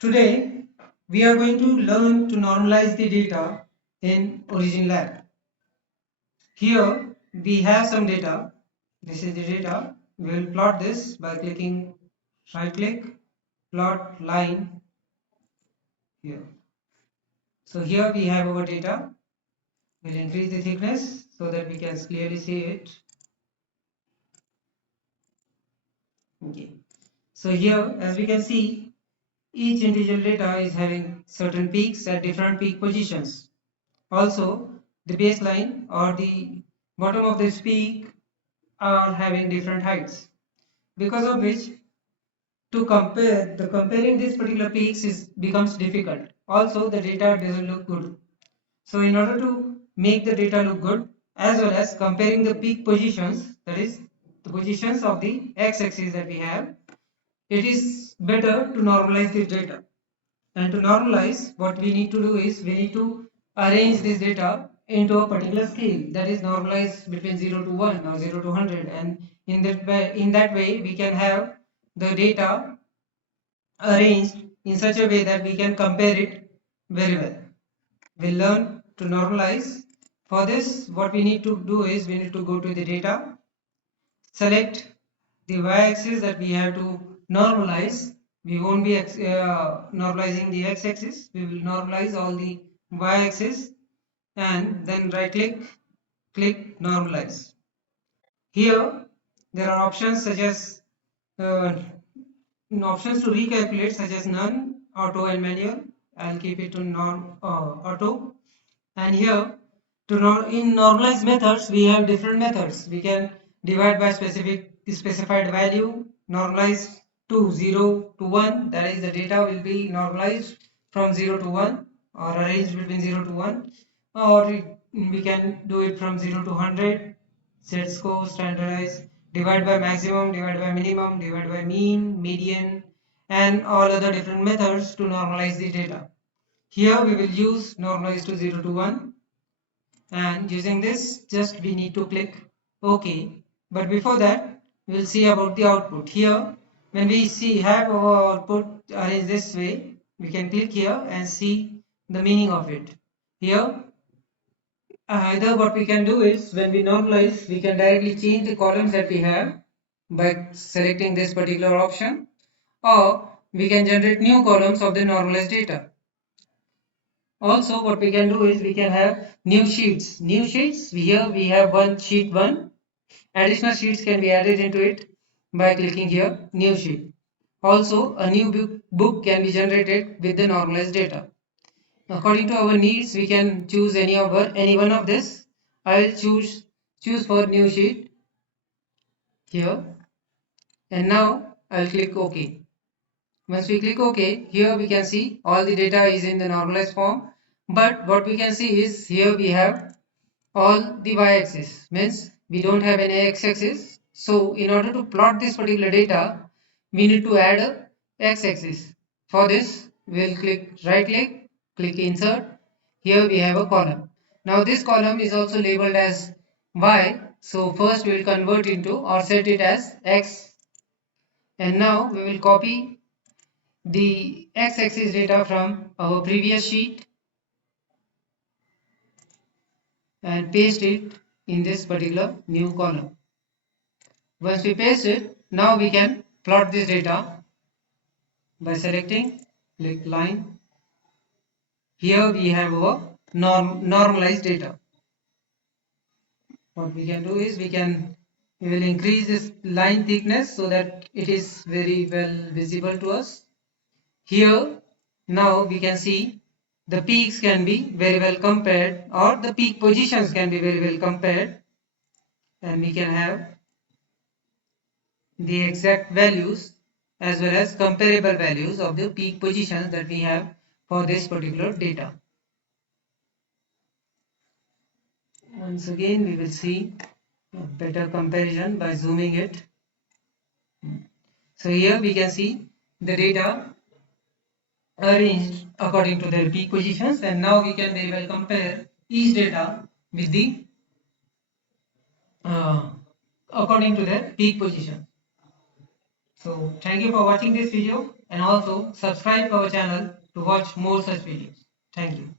Today, we are going to learn to normalize the data in OriginLab. Here, we have some data. This is the data. We will plot this by clicking right click, plot line here. So here we have our data. We'll increase the thickness so that we can clearly see it. Okay. So here, as we can see, each individual data is having certain peaks at different peak positions. Also, the baseline or the bottom of this peak are having different heights, because of which to comparing these particular peaks becomes difficult. Also, the data doesn't look good. So in order to make the data look good, as well as comparing the peak positions, that is the positions of the x-axis that we have, it is better to normalize this data. And to normalize, what we need to do is we need to arrange this data into a particular scale, that is normalized between 0 to 1 or 0 to 100, and in that way we can have the data arranged in such a way that we can compare it very well. We'll learn to normalize. For this, what we need to do is we need to go to the data, select the y-axis that we have to normalize. We won't be normalizing the x-axis. We will normalize all the y-axis and then right click normalize. Here there are options such as options to recalculate such as none, auto and manual. I'll keep it to auto. And here in normalized methods we have different methods. We can divide by specified value, normalize to 0 to 1, that is the data will be normalized from 0 to 1 or arranged between 0 to 1, or we can do it from 0 to 100, set score, standardize, divide by maximum, divide by minimum, divide by mean, median, and all other different methods to normalize the data. Here we will use normalize to 0 to 1, and using this just we need to click OK. But before that we'll see about the output. Here when we have our output arranged this way, we can click here and see the meaning of it. Here either what we can do is when we normalize, we can directly change the columns that we have by selecting this particular option, or we can generate new columns of the normalized data. Also, what we can do is we can have new sheets. Here we have sheet 1. Additional sheets can be added into it by clicking here, new sheet. Also, a new book can be generated with the normalized data. According to our needs, we can choose any one of this. I will choose for new sheet here, and now I will click OK. Once we click OK, here we can see all the data is in the normalized form. But what we can see is here we have all the y-axis, means we don't have any x-axis. So in order to plot this particular data, we need to add a x-axis. For this, we'll right click insert. Here we have a column. Now this column is also labeled as y. So first we will convert into or set it as x. And now we will copy the x-axis data from our previous sheet and paste it in this particular new column. Once we paste it, now we can plot this data by selecting click line. Here we have our normalized data. What we can do is we will increase this line thickness so that it is very well visible to us. Here now we can see the peaks can be very well compared, or the peak positions can be very well compared, and we can have the exact values as well as comparable values of the peak positions that we have for this particular data. Once again we will see a better comparison by zooming it. So here we can see the data arranged according to their peak positions, and now we can very well compare each data with the according to their peak position. So thank you for watching this video and also subscribe our channel to watch more such videos. Thank you.